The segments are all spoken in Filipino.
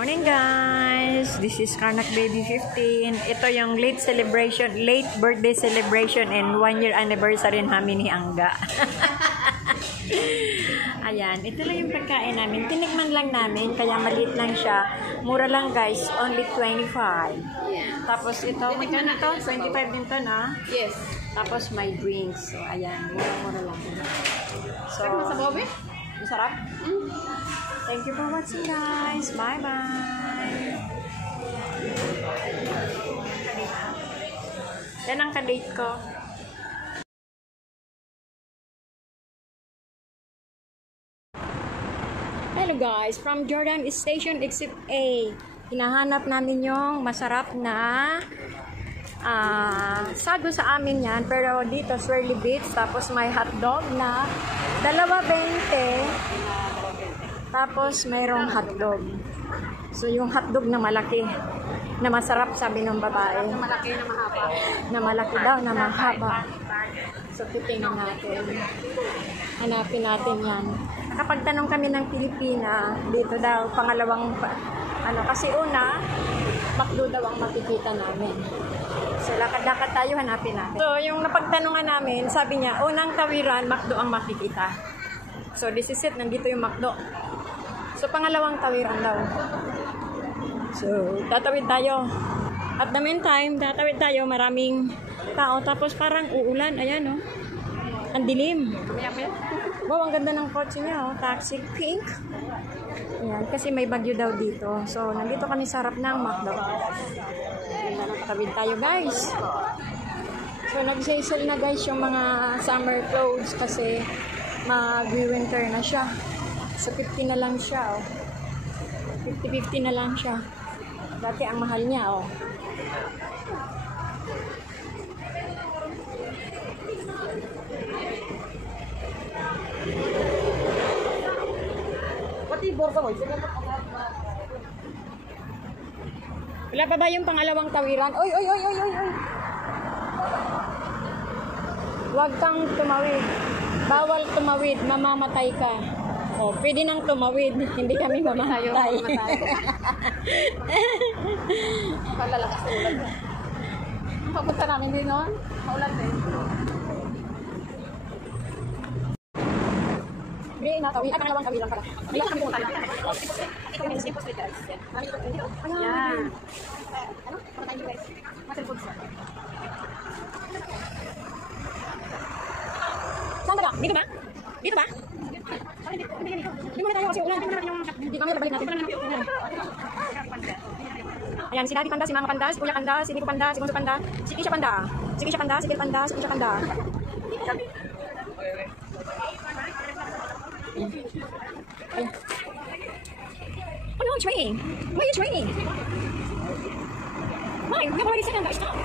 Morning guys, this is Karnak Baby 15. Ito yung late birthday celebration and 1 year anniversary namin ni Angga. Ayan, ito lang yung pagkain namin. Tinikman lang namin, kaya maliit lang siya. Mura lang guys, only 25. Yeah. Tapos ito, magkano to? 25 din to na? Yes. Tapos may drinks. So ayan, mura lang. So, masarap? Thank you for watching guys. Bye-bye. Yan ang kadate ko. Hello guys, from Jordan Station Exit A. Hinahanap namin yung masarap na sago sa amin yan. Pero dito, swirly bits. Tapos may hotdog na $2.20. Tapos mayroong hotdog. So yung hotdog na malaki, na masarap, sabi ng babae. Na malaki na mahaba. Na malaki daw, na mahaba. So titingnan natin. Hanapin natin yan. Nakapagtanong kami ng Pilipina, dito daw, pangalawang, kasi una, McDo daw ang makikita namin. So lakad-lakad tayo, hanapin natin. So yung napagtanungan namin, sabi niya, unang tawiran, McDo ang makikita. So this is it, nandito yung McDo. So, pangalawang tawiran daw. So, tatawid tayo. At the meantime, tatawid tayo. Maraming tao. Tapos parang uulan. Ayan, oh. Ang dilim. Wow, ang ganda ng kotse niya, oh. Taxi pink. Ayan, kasi may bagyo daw dito. So, nandito kami sa harap ng McDo. Tatawid tayo, guys. So, nag-sale na, guys, yung mga summer clothes kasi mag-winter na siya. So, 50 na lang siya, oh. 50-50 na lang siya. Dati, ang mahal niya, oh. Wala pa ba yung pangalawang tawiran? Oy, oy, oy, oy, oy, oy. Huwag kang tumawid. Bawal tumawid, mamamatay ka. Oh, pwede nang tumawid, hindi kami mamamatay. Palalakas ng ulan. Ang papunta namin din noon, maulan din. Hindi na tawid, at pangalawang tawid lang pala. Hindi lang kami pumunta na. Ito kami simple street guys. Yan. Ano? Para tayo guys. Muscle foods. Saan ba? Dito ba? Dito ba? Hindi muna tayo kasi ulan. Hindi kami balik natin. Ayan, si Daddy Panda, si Mama Panda, si Kuya Panda, si Nico Panda, si Bunso Panda, si Kisha Panda, si Kisha Panda, si Kil Panda, si Kisha Panda. Ayan. Oh no, it's raining. Why it's raining? Why? We have already said that. Stop.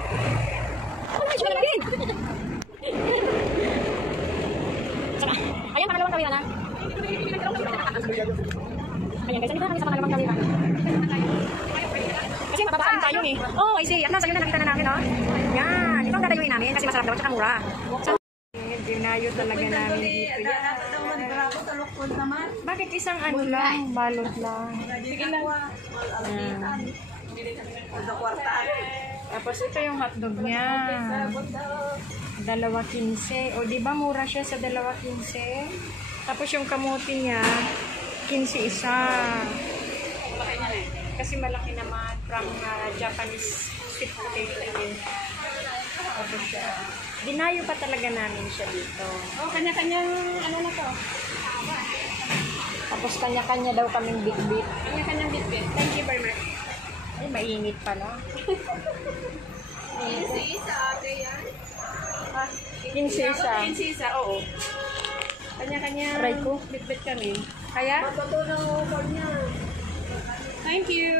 Oh no, it's raining again. Ayan, pangalawang tawiran na. Ayan guys, andito kami sa pangalawang tawiran. Kasi mababaan tayo eh. Oh, I see. At nasa yun na nakita na namin, oh. Yan. Ito ang dadayuin namin kasi masarap daw at saka mura. So, dinayo talaga namin dito. Yan. Bakit isang ano lang? Balot lang. Sige lang. Tapos ito yung hotdog niya. $2.15. O, di ba mura siya sa $2.15? Tapos yung kamote niya, 15 isa. Kasi malaki naman from Japanese sweet potato yun. Tapos siya. Dinayo pa talaga namin siya dito. Oh, kanya-kanyang ano na to? Tapos kanya-kanya daw kaming bit-bit. Kanya-kanyang bit-bit. Thank you very much. Ay, mainit pala. 15 isa ate yan. 15 isa. 15 isa, oo. Kanya-kanya Aray ko. bit-bit kami. Kaya? Matutunan ko po niya. Thank you.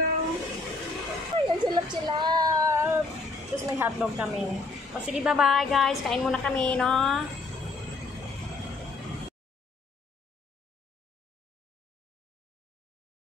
Ay, ang silap-silap. Tapos may hotdog kami. O sige, bye-bye guys. Kain muna kami, no?